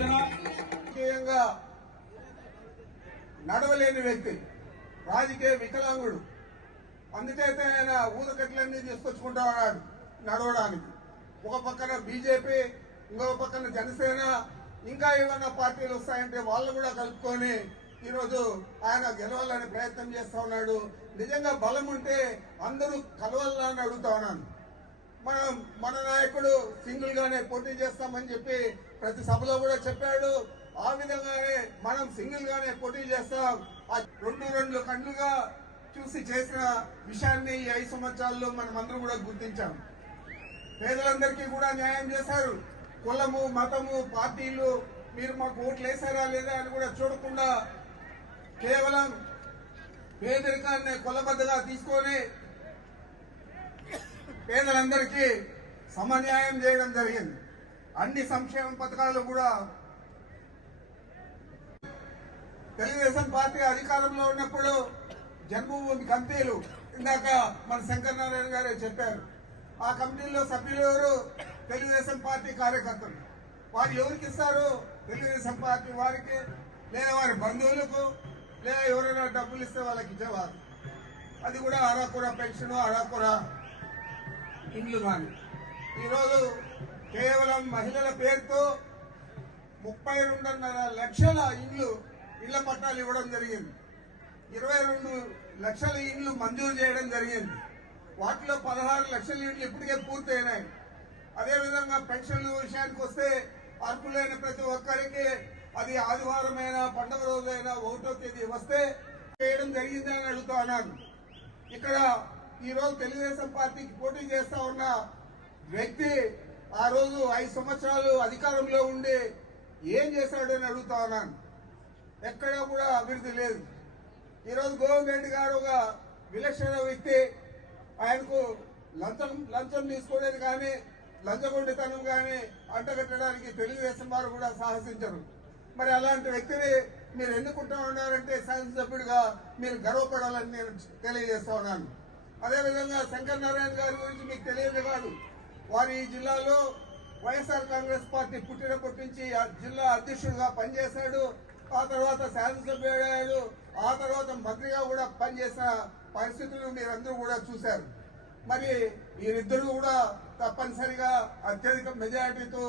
రాజకీయంగా నడవలేని వ్యక్తి, రాజకీయ వికలాంగుడు. అందుకైతే ఆయన ఊదకట్లన్నీ తీసుకొచ్చుకుంటా ఉన్నాడు నడవడానికి. ఒక పక్కన బీజేపీ, ఇంకొక పక్కన జనసేన, ఇంకా ఏమన్నా పార్టీలు వస్తాయంటే వాళ్ళు కూడా కలుపుకొని ఈరోజు ఆయన గెలవాలని ప్రయత్నం చేస్తా ఉన్నాడు. నిజంగా బలం ఉంటే అందరూ కలవాలని అడుగుతా ఉన్నాను. మన నాయకుడు సింగిల్ గానే పోటీ చేస్తామని చెప్పి ప్రతి సభలో కూడా చెప్పాడు. ఆ విధంగానే మనం సింగిల్ గానే పోటీ చేస్తాం. రెండు కన్నులుగా చూసి చేసిన విషయాన్ని ఈ 5 సంవత్సరాల్లో మనం అందరూ కూడా గుర్తించాం. పేదలందరికీ కూడా న్యాయం చేశారు. కులము, మతము, పార్టీలు మీరు మాకు ఓట్లు వేసారా లేదా అని కూడా చూడకుండా కేవలం పేదరికాన్ని కొలబద్దగా తీసుకొని పేదలందరికీ సమన్యాయం చేయడం జరిగింది. అన్ని సంక్షేమ పథకాలు కూడా తెలుగుదేశం పార్టీ అధికారంలో ఉన్నప్పుడు జన్మభూమి కమిటీలు, ఇందాక మన శంకర్ నారాయణ గారే చెప్పారు, ఆ కమిటీల్లో సభ్యులు ఎవరు? తెలుగుదేశం పార్టీ కార్యకర్తలు. వారు ఎవరికి ఇస్తారు? తెలుగుదేశం పార్టీ వారికి, లేదా వారి బంధువులకు, లేదా ఎవరైనా డబ్బులు ఇస్తే వాళ్ళకి ఇచ్చేవారు. అది కూడా అరాకుర పెన్షన్, అరాకుర ఇండ్లు. కానీ ఈరోజు కేవలం మహిళల పేరుతో 32.5 లక్షల ఇళ్ల పట్టాలు ఇవ్వడం జరిగింది. 22 లక్షల ఇండ్లు మంజూరు చేయడం జరిగింది. వాటిలో 16 లక్షల ఇండ్లు ఇప్పటికే పూర్తయినాయి. అదేవిధంగా పెన్షన్ల విషయానికి వస్తే అర్హులైన ప్రతి ఒక్కరికి అది ఆదివారమైనా పండుగ రోజైనా 1వ తేదీ వస్తే చేయడం జరిగిందని అడుగుతా ఉన్నాను. ఇక్కడ ఈరోజు తెలుగుదేశం పార్టీకి పోటీ చేస్తా ఉన్న వ్యక్తి ఆ రోజు 5 సంవత్సరాలు అధికారంలో ఉండి ఏం చేశాడని అడుగుతా ఉన్నాను. ఎక్కడా కూడా అభివృద్ధి లేదు. ఈరోజు గోవింద్ రెడ్డి గారు ఒక విలక్షణ వ్యక్తి. ఆయనకు లంచం తీసుకోలేదు కానీ, లంచగొండితనం కానీ అంటగట్టడానికి తెలుగుదేశం వారు కూడా సాహసించరు. మరి అలాంటి వ్యక్తిని మీరు ఎన్నుకుంటా ఉన్నారంటే శాసనసభ్యుడిగా మీరు గర్వపడాలని నేను తెలియజేస్తా ఉన్నాను. అదేవిధంగా శంకర్ నారాయణ గారి గురించి మీకు తెలియదు కాదు, వారు ఈ జిల్లాలో వైఎస్ఆర్ కాంగ్రెస్ పార్టీ పుట్టినప్పటి నుంచి జిల్లా అధ్యక్షుడిగా పనిచేశాడు. ఆ తర్వాత శాసనసభ్యుడు, ఆ తర్వాత మంత్రిగా కూడా పనిచేసిన పరిస్థితులు మీరందరూ కూడా చూశారు. మరి వీరిద్దరూ కూడా తప్పనిసరిగా అత్యధిక మెజారిటీతో